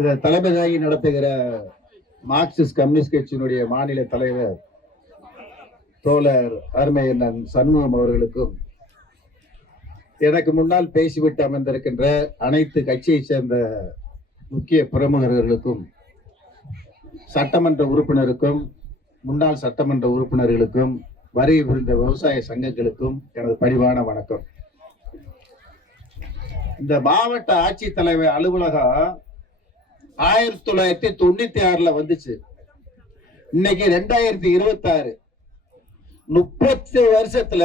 இதை தலைமையாகி நடத்துகிற Marxist communist கட்சியினுடைய மாநில தலைவர் தோழர் அருமையண்ணன் சண்முகம் அவர்களுக்கும், எனக்கு முன்னால் பேசிவிட்டு அமர்ந்திருக்கின்ற அனைத்து கட்சியை சேர்ந்த முக்கிய பிரமுகர்களுக்கும், சட்டமன்ற உறுப்பினருக்கும், முன்னாள் சட்டமன்ற உறுப்பினர்களுக்கும், வரி புரிந்த விவசாய சங்கங்களுக்கும் எனது பணிவான வணக்கம். இந்த மாவட்ட ஆட்சித்தலைவர் அலுவலகம் 1996 வந்துச்சு. இன்னைக்கு 2026. 30 வருஷத்துல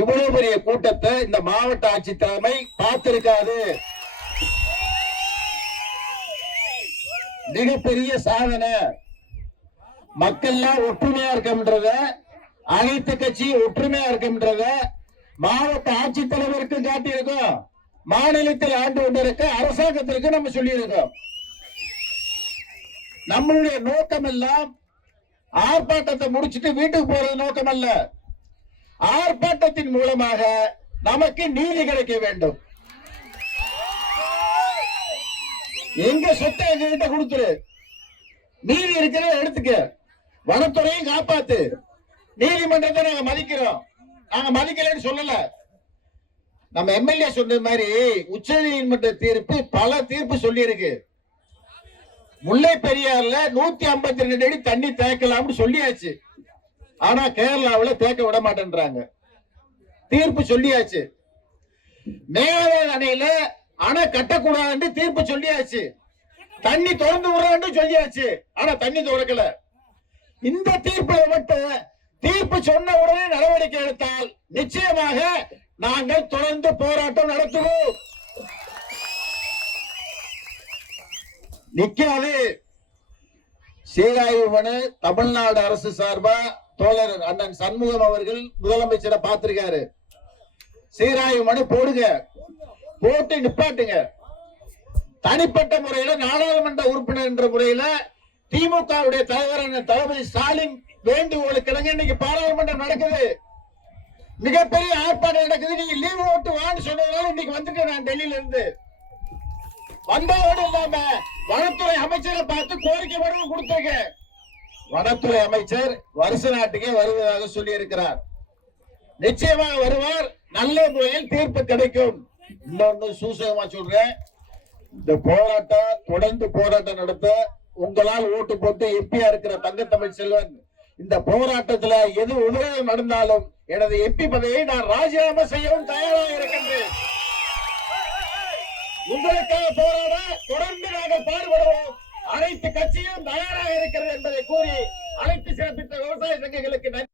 இவ்வளவு பெரிய கூட்டத்தை இந்த மாவட்ட ஆட்சித்தலைமை பார்த்திருக்காது. மிகப்பெரிய சாதனை. மக்கள்லாம் ஒற்றுமையா இருக்கன்றத, அனைத்து கட்சியும் ஒற்றுமையா இருக்கன்றத மாவட்ட ஆட்சித்தலைவருக்கும் காட்டியிருக்கோம். மாநிலத்தில் ஆண்டு கொண்டிருக்க அரசாங்கத்திற்கு நம்ம சொல்லியிருக்கோம். நம்மளுடைய நோக்கம் எல்லாம் ஆர்ப்பாட்டத்தை முடிச்சுட்டு வீட்டுக்கு போறது நோக்கம் அல்ல. ஆர்ப்பாட்டத்தின் மூலமாக நமக்கு நீதி கிடைக்க வேண்டும். எங்க சொத்தை எங்க கிட்ட கொடுத்துரு, நீதி இருக்கிறத எடுத்துக்க, வனத்துறையும் காப்பாத்து. நீதிமன்றத்தை நாங்க மதிக்கிறோம், நாங்க மதிக்கலன்னு சொல்லல. நம்ம எம்எல்ஏ சொன்ன மாதிரி உச்ச நீதிமன்ற தீர்ப்பு பல தீர்ப்பு சொல்லி இருக்கு. முல்லை பெரியாறுல 152 அடி தண்ணி தேக்கலாம்னு சொல்லியாச்சு. ஆனா கேரளாவில் தேக்க விட மாட்டேன்றாங்க. தீர்ப்பு சொல்லியாச்சு. மேகதாது அணையில அணை கட்டக்கூடாது தீர்ப்பு சொல்லியாச்சு. தண்ணி திறந்து விடுறான்னு சொல்லியாச்சு. ஆனா தண்ணி திறக்கல. இந்த தீர்ப்பை மட்டும் தீர்ப்பு சொன்ன உடனே நடவடிக்கை எடுத்தால் நிச்சயமாக நாங்கள் தொடர்ந்து போராட்டம் நடத்துவோம். நிக்காது. சீராய்வு மனு தமிழ்நாடு அரசு சார்பா தோழர் அண்ணன் சண்முகம் அவர்கள் முதலமைச்சரை பார்த்திருக்காரு. சீராய்வு மனு போடுங்க, போட்டு நிப்பாட்டுங்க. தனிப்பட்ட முறையில நாடாளுமன்ற உறுப்பினர் என்ற முறையில திமுகவுடைய தலைவர் தளபதி ஸ்டாலின் வேண்டுகோளுக்கு இன்னைக்கு பாராளுமன்றம் நடக்குது. மிகப்பெரிய ஆர்ப்பாட்டம் நடக்குது. நீங்க லீவு ஓட்டு வான்னு சொன்னதுனால இன்னைக்கு வந்துட்டு நான் டெல்லியில இருந்து வந்ததோடு இல்லாம வனத்துறை அமைச்சரை பார்த்து கோரிக்கை மனு கொடுத்தாங்க. வனத்துறை அமைச்சர் வருஷ நாட்டுக்கே வருவதாக சொல்லி இருக்கிறார். நிச்சயமாக வருவார். நல்ல முறையில் தீர்ப்பு கிடைக்கும். இன்னொன்னு சூசகமா சொல்றேன், இந்த போராட்டம் தொடர்ந்து போராட்டம் நடத்த உங்களால் ஓட்டு போட்டு எம்பியா இருக்கிற தங்கத்தமிழ் செல்வன், இந்த போராட்டத்துல எது உதவி நடந்தாலும் எனது எம்பி பதவியை நான் ராஜினாமா செய்யவும் தயாராக இருக்கின்றேன். உங்களுக்காக போராட தொடர்ந்து நாங்கள் பாடுபடுவோம். அனைத்து கட்சியும் தயாராக இருக்கிறது என்பதை கூறி அனைத்து சிறப்பித்த விவசாய சங்கங்களுக்கு நன்றி.